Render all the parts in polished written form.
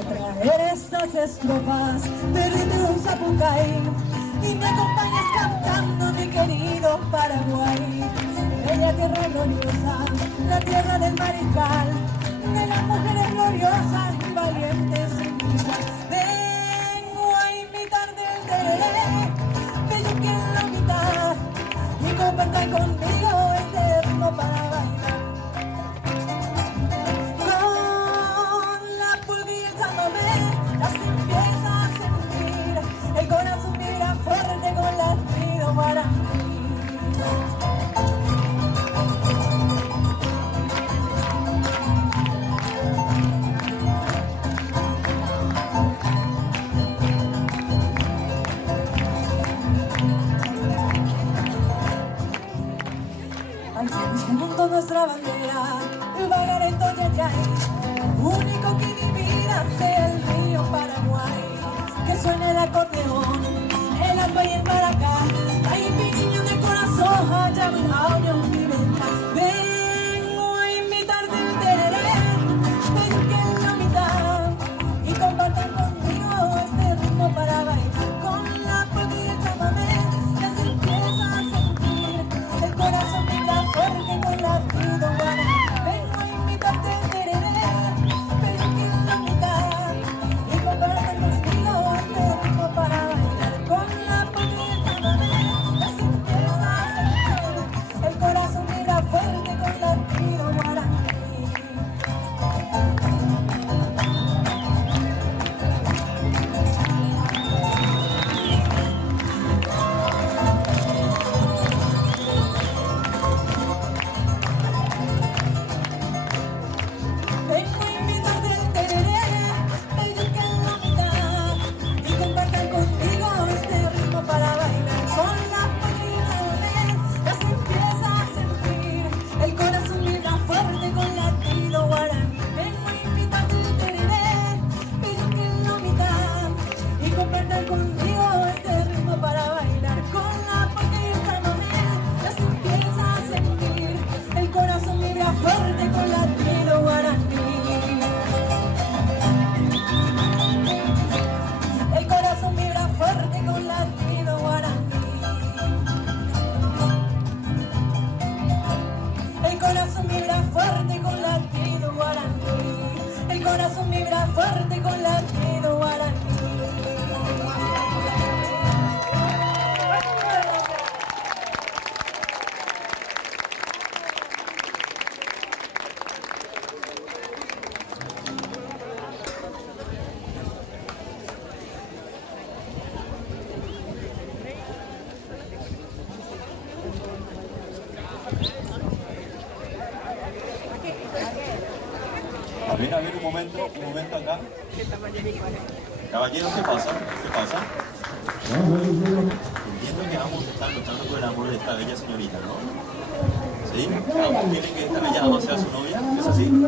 traer estas estrofas de ritmo un zapucay y me acompañas cantando mi querido Paraguay. Bella tierra gloriosa, la tierra del mariscal, de las mujeres gloriosas y valientes sin duda. Vengo a invitarte al tereré, bello que en la mitad, y compartan conmigo este ritmo para bailar. Con la pulguilla y el chamamé, las empieza a sentir, el corazón vibra fuerte con latido guaraní. Alcemos juntos nuestra bandera, el Bagareto Yayay, único que divida sea el río Paraguay. Que suene el acordeón, el arpa y el maracá, ay mi niño de corazón, allá mi audio, mi venta. Vengo a invitarte al tereré, ven que en la mitad, y compartan conmigo este ritmo para bailar. Con la polilla y el chamamé, ya se empieza a sentir, el corazón vibra fuerte con latido guaraní. Vengo a invitarte al tereré, ven que en la mitad, y compartan conmigo este ritmo para bailar. Con la polilla y el chamamé, ya se empieza a sentir, el corazón vibra fuerte con latido guaraní. Vengo a invitarte al tereré, bello que en la mitad, y compartan conmigo este ritmo para bailar. Con la polilla y el chamamé, ya se empieza a sentir, el corazón vibra fuerte con latido guaraní. Vengo a invitarte al tereré, bello que en la mitad, y compartan conmigo este ritmo para bailar. Con la polilla y el chamamé, ya se empieza a sentir, el corazón vibra fuerte con latido guaraní. El corazón vibra fuerte con latido guaraní. El corazón vibra fuerte con latido guaraní. El corazón vibra fuerte con latido guaraní. A ver, un momento acá. Caballeros, ¿qué pasa? ¿Qué pasa? Entiendo que ambos están luchando por el amor de esta bella señorita, ¿no? ¿Sí? Ambos quieren que esta bella dama sea su novia, ¿es así?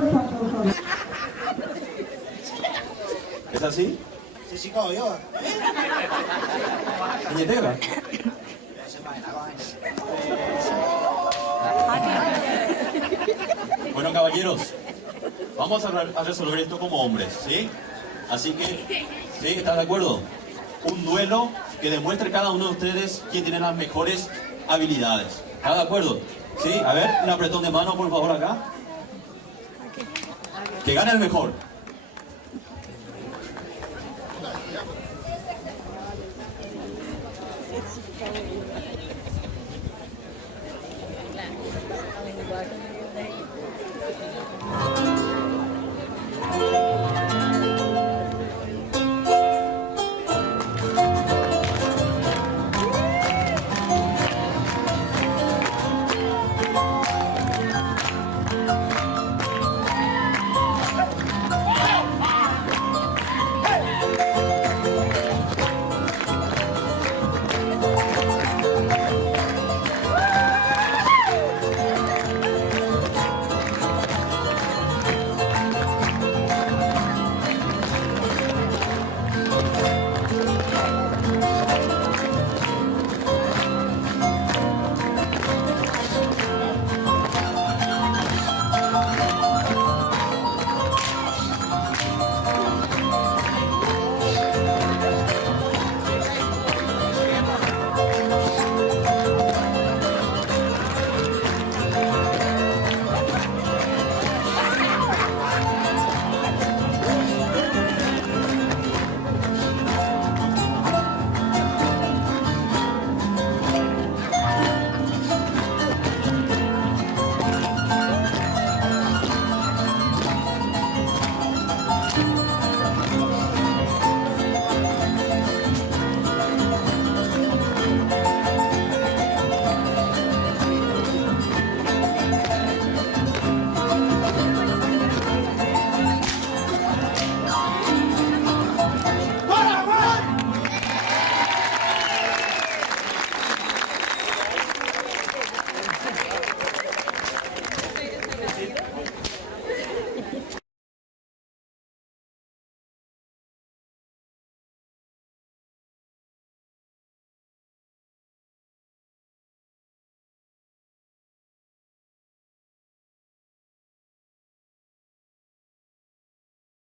¿Es así? Sí, sí, como yo. ¿Niñetera? Bueno, caballeros, vamos a resolver esto como hombres, ¿sí? Así que, ¿sí? ¿Están de acuerdo? Un duelo que demuestre cada uno de ustedes quién tiene las mejores habilidades. ¿Están de acuerdo? ¿Sí? A ver, un apretón de mano, por favor, acá. Que gane el mejor.